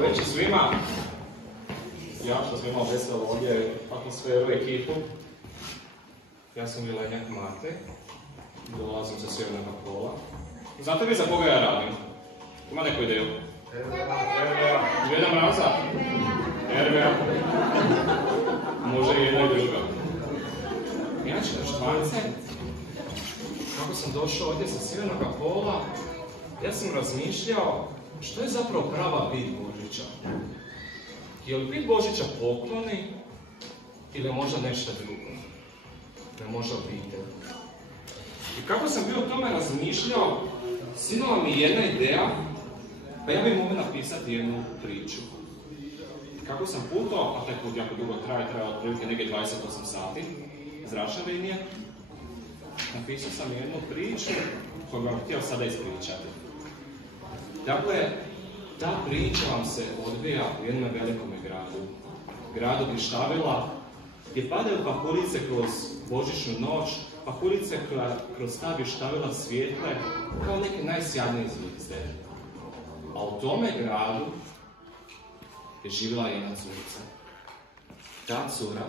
Već svima, ja što smo imali veselo ovdje atmosferu, ekipu. Ja sam Milenjak Mate, dolazim sa Sjevernog pola. Znate vi za koga ja radim? Ima neku ideju? RVA. Zvijeda Mraza? RVA. Može i jedna i druga. Inače, Štvance, kako sam došao ovdje sa Sjevernog pola, ja sam razmišljao što je zapravo prava bit Božića. Je li bit Božića pokloni ili možda nešto drugo? Ne možda obitelj. I kako sam bio o tome razmišljao, sinula mi jedna ideja, pa ja bih mogao napisati jednu priču. Kako sam putovao, a taj put jako dugo traje otprilike negdje 28 sati, zračna linija, napisao sam jednu priču koju vam htio sada ispričati. Dakle, ta priča vam se odvija u jednom velikom gradu. Gradu Vištavila, gdje padaju pahuljice kroz božićnu noć, pahuljice kroz ta Vištavila svijetle kao neke najsjadnije zvijezde. A u tome gradu je živjela jedna curica. Ta cura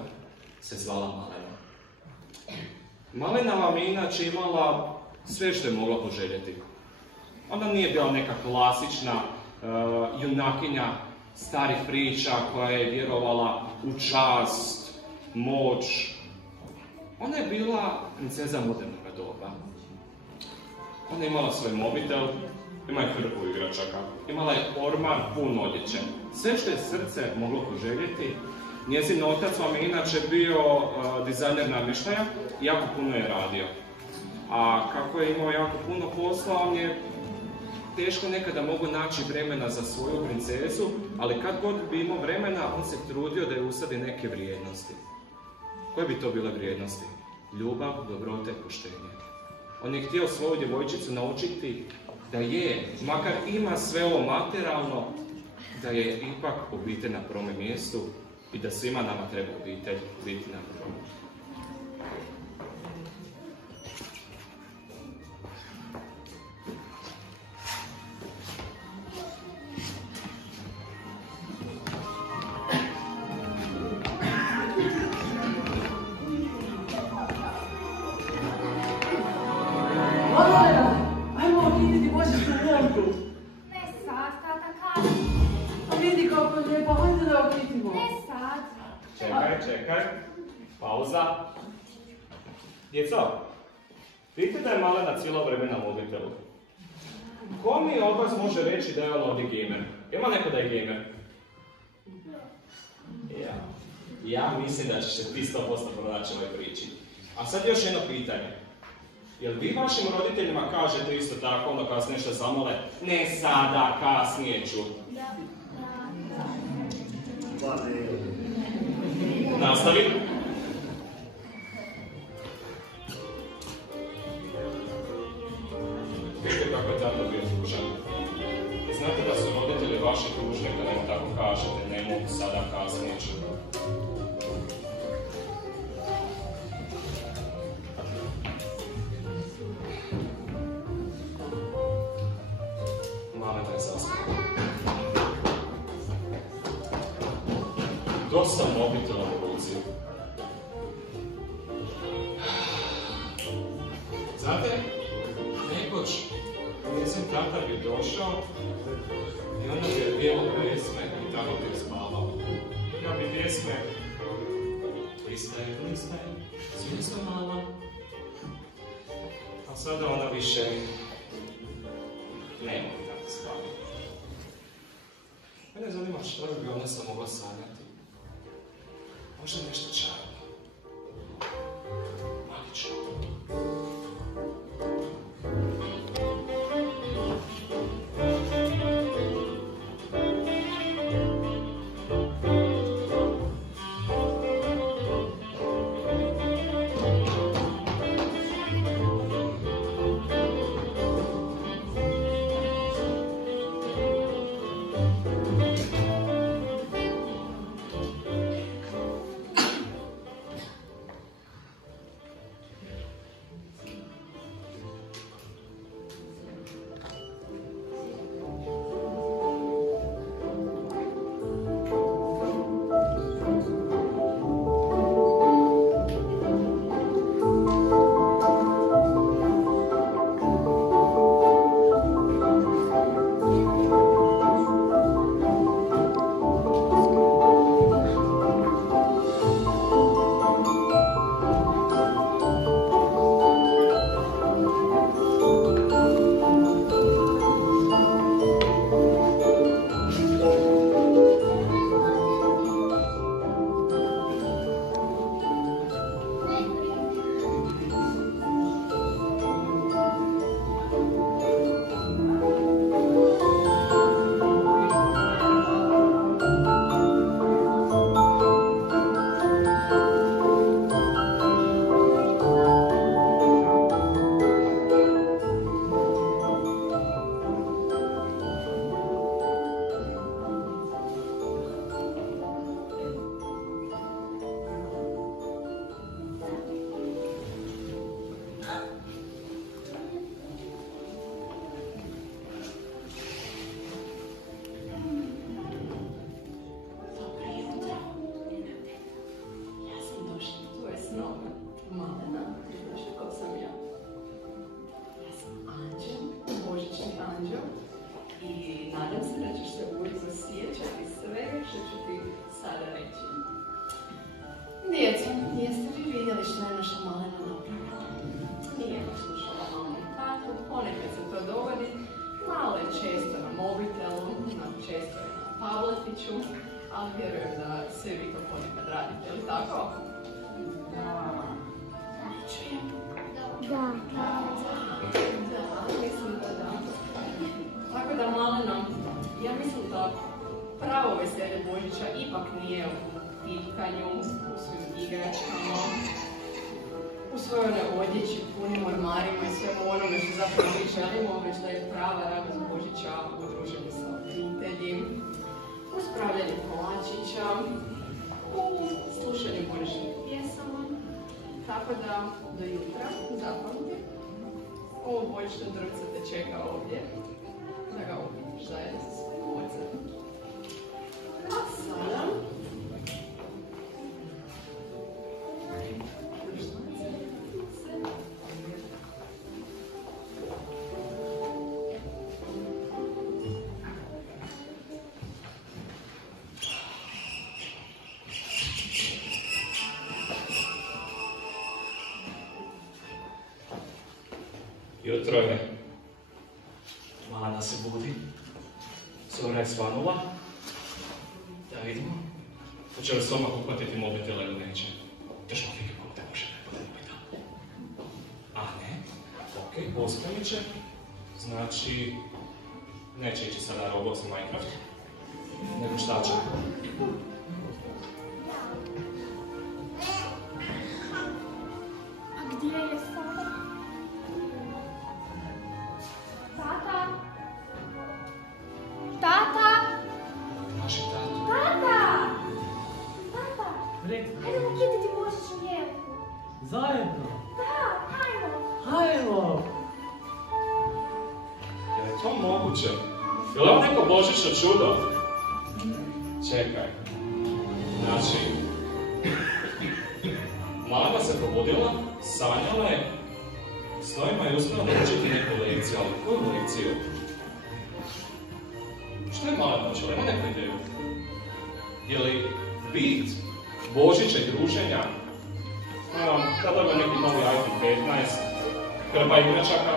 se zvala Malena. Malena vam je inače imala sve što je mogla poželjeti. Ona nije bila neka klasična junakinja starih priča koja je vjerovala u čast, moć. Ona je bila princeza modernog doba. Ona je imala svoj mobitel, ima je hrpu igračaka, imala je ormar pun odjeće. Sve što je srce moglo poželjeti. Njezin otac vam je inače bio dizajner namještaja i jako puno je radio. A kako je imao jako puno posla, on je teško nekada mogu naći vremena za svoju princezu, ali kad god bi imao vremena, on se trudio da je usadi neke vrijednosti. Koje bi to bile vrijednosti? Ljubav, dobrota i poštenje. On je htio svoju djevojčicu naučiti da je, makar ima sve ovo materijalno, da je ipak obitelj na prvom mjestu i da svima nama treba obitelj biti na prvom. Čekaj. Pauza. Djeco, vidite da je Malena cijelo vrijeme na mobitelu. Ko mi od vas može reći da je on ovdje gamer? Ima neko da je gamer? Ja mislim da ćeš se ti 100% pronaći ovoj priči. A sad još jedno pitanje. Jel vi vašim roditeljima kažete isto tako, ono kad se nešto zamole? Ne sada, kasnije ću. Nastavi. Vidite kako je tata bio tužan. Znate da su roditelji vaši tužni kada im tako kažete, ne mogu sada, kasnije ću. Malena je zaspala. Dosta mobitela u ruci. Znate, nekoć njezin tata bi došao i onda bi je bijelo pjesme i tako bi spavao. Ja bi pjesme listaje, svijesto mala. A sada ona više ne može tako spavati. Mene zanima što bi ona sam mogla sanjati. Možda nešto čarno. Magično. pogledaj što je naša malena napravila. Nije poslušala mamu i tatu, ponekad se to dogodi, malo je često na mobitelu, često je na tabletiću, ali vjerujem da svi vi to ponekad radite, ili tako? Da. Čujem? Da, mislim da da. Tako da, maleno, ja mislim da pravo veselje Božića ipak nije u tipkanju, u svojim igračkama, u svojoj odjeći, punim ormarima i svemu onome što zapravo mi želimo, već da je prava radost Božića u druženju sa obitelji, u spravljanju kolačića, u slušanju božićnih pjesama. Tako da, do jutra, zapamti, ovo božićno drvce te čeka ovdje, da ga uvidiš zajedno sa svojim ocem. A sada... Jutro je. Mana se budi. Zora je svanula. Da vidimo. Hoće li s vama uhvatiti mobitel ili neće? Teško figi kako te može ne podemojta. A ne? Ok, pospremit će. Znači, neće ići sada Roblox i Minecraft. Nego šta će? A gdje je sada? Tata? Tata? Naši tatu. Tata! Tata! Hajdemo kititi božićnu jelku. Zajedno? Da, hajmo! Hajmo! Je li to moguće? Je li ovo neko božićno čudo? Čekaj. Znači, Mama se probudila, sanjala je, snovima je uspjela naučiti neku lekciju, ali koju lekciju? Što je Mala naučila? Ima neku ideju? Je li bit Božića i druženja, da doba neki novi iPhone 15, krpa igračaka,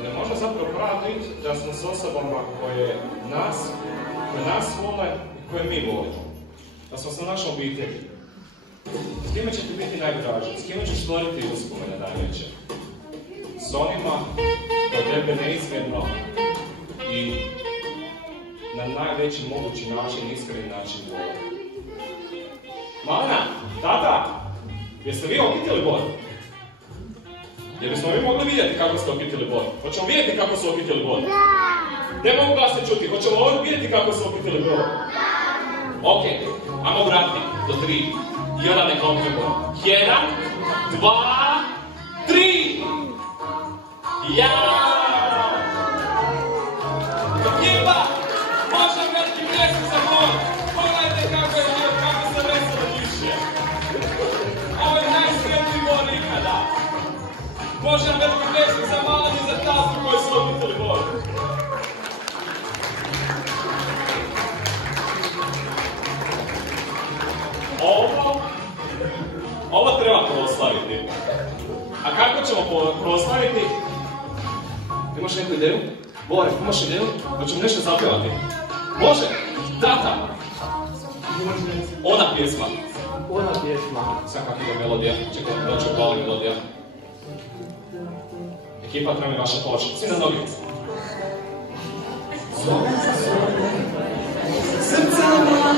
ili možda zapravo pravi bit da smo s osobama koje nas vole i koje mi volimo. Da smo sa našom obitelji. S kime će ti biti najdraži? S kime ćeš stvoriti uspomene najveće? S onima koji tebe neizmjerno i na najveći mogući način, iskreni način vole. Mana, tata, jeste vi okitili Bor? Jer bismo vi mogli vidjeti kako ste okitili Bor. Hoćemo vidjeti kako su okitili Bor? Ne mogu vas se čuti, hoćemo ovdje vidjeti kako su okitili Bor? Ok, ajmo vratiti do 3. I onda neka okitili Bor. 1, 2, 3! Jao! Ekipa! Možda veliki pljesak za Bor! Pogledajte kako je bio, kako se veselo lišije! Ovo je najsretniji Bor ikada! Možda veliki pljesak za Malenu i za tastu koji su okitili Bor! Ovo treba proslaviti. A kako ćemo proslaviti? Imaš neku ideju? Bore, imaš ideju? Hoćemo nešto zapjevati? Može! Tata! Ona pjesma. Ona pjesma. Sad kak ide melodija. Čekaj, da ću upali melodija. Ekipa, treba mi vaša pomoć. Svi na nogi. Srca moja,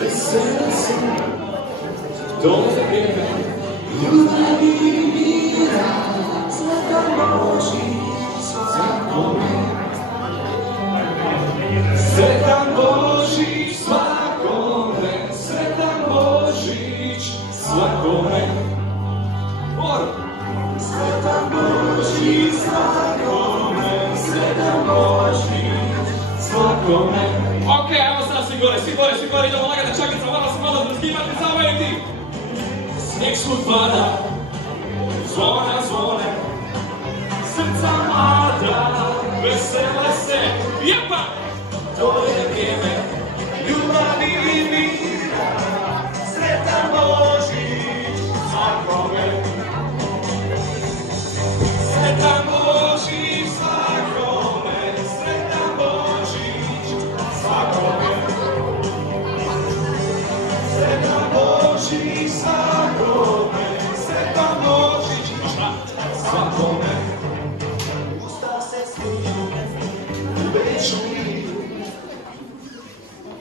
vesela si, dobre, ljubavi i mira, sretan Božić svakome. Sretan Božić svakome, sretan Božić svakome. Sretan Božić svakome, sretan Božić svakome. Ok, ajmo sad svi gore, idemo lagati čakica, malo drskivati, zavajati. Snijeg svud pada, zvona zvone, srca mlada, vesele se, jepa! To je vrijeme, ljubavi i mira, sretan Božić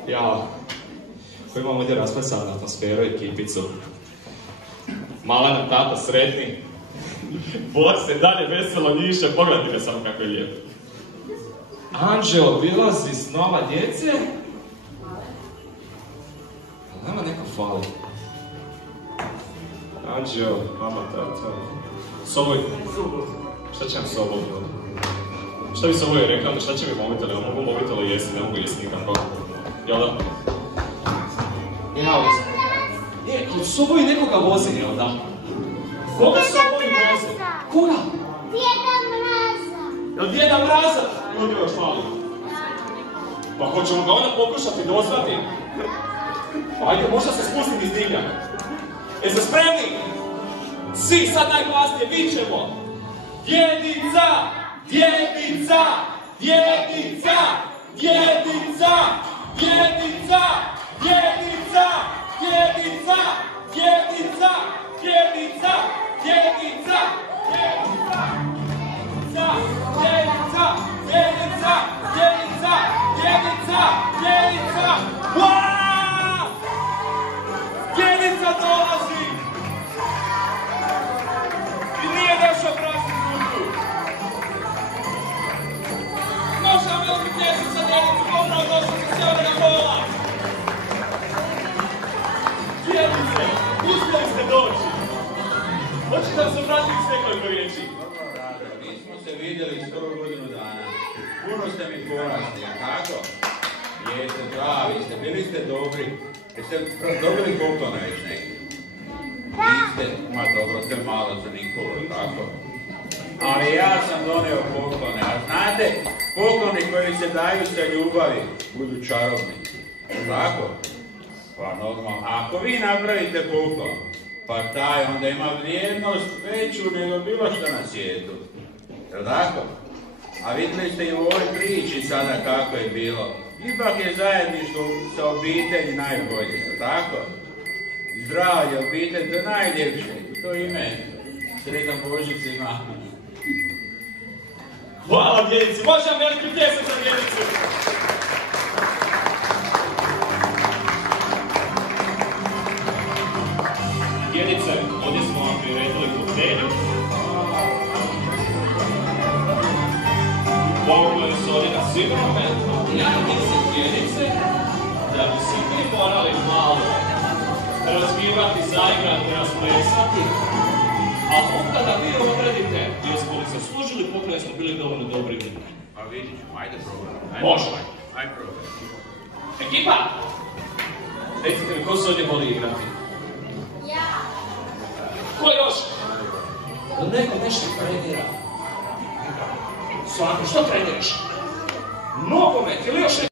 Ja, koji imamo ovdje rasplesanu atmosferu i kipicu. Malena, tata, sretni. Bor se dalje veselo njiše, pogledajte ga samo kako je lijepo. Anđeo obilazi snova djece. Nema neko fali. Anđeo, mama, tata. Soboj. Šta će nam Soboj? Šta bi Soboj rekao? Šta će mi mobitel? Ja mogu mobitel jesti, ne mogu jesti nikako. Jel da? Ja u Soboj nekoga vozi, jel da? Koga Soboj vozi? Koga? Djeda Mraza. Jel Djeda Mraza? Ljudi još mali. Pa hoćemo ga onda pokušati dozvati? Pa ajde, možda se spustim iz dimljaka. Jeste spremni? Svi sad najglasnije vičemo. Djedica! Djedica! Djedica! Djedica! Djedica! Djedica! Djedica! Djedica! Djedica! Djedica! Djedica! Djedica! Djedica! Djedica! Djedica! Djedica! Wow! Djedica dolazi! I nije došao prazni kutu! Došao veliki pjesnik sa djedicu, popravo došao sa sjevera pola! Djedice, uspjeli ste doći! Hoćete da se obratiti s nekoliko riječi? Nismo se vidjeli skoro godinu dana. Puno ste mi porasli, a kako? Jeste pravi, bili ste dobri. Jeste dobili poklone već neki? Niste, ma dobro, ste malo za Nikolu, tako? Ali ja sam donio poklone, a znate, pokloni koji se daju sa ljubavi budu čarobni. Tako? Pa normalno, ako vi napravite poklon, pa taj onda ima vrijednost veću nego bilo što na svijetu. Jel' tako? A vidjeli ste i u ovoj priči sada kako je bilo. Ipak je zajedništvo sa obitelji najbolje, jel' tako? Zdravlje obitelj, to je najljepše. To ime. Sretan Božić svima. Hvala djedici, može vam veliki pjesak za djedicu! Djedice, ovdje smo vam priredili koktejl. Pogledi su ovdje na sigurno. Ja mislim djedice da bi se vi morali malo razvijati, zaigrati, rasplesati. A onda da vi odredite, jesmo li zaslužili pogled, smo bili dovoljno dobri ili ne. Pa vidit ćemo, ajde probaj. Može. Ajde probaj. Ekipa! Recite mi, ko se ovdje voli igrati? Ja. Ko još? Da neko nešto trenira. Svako, što treniraš? Nogomet ili još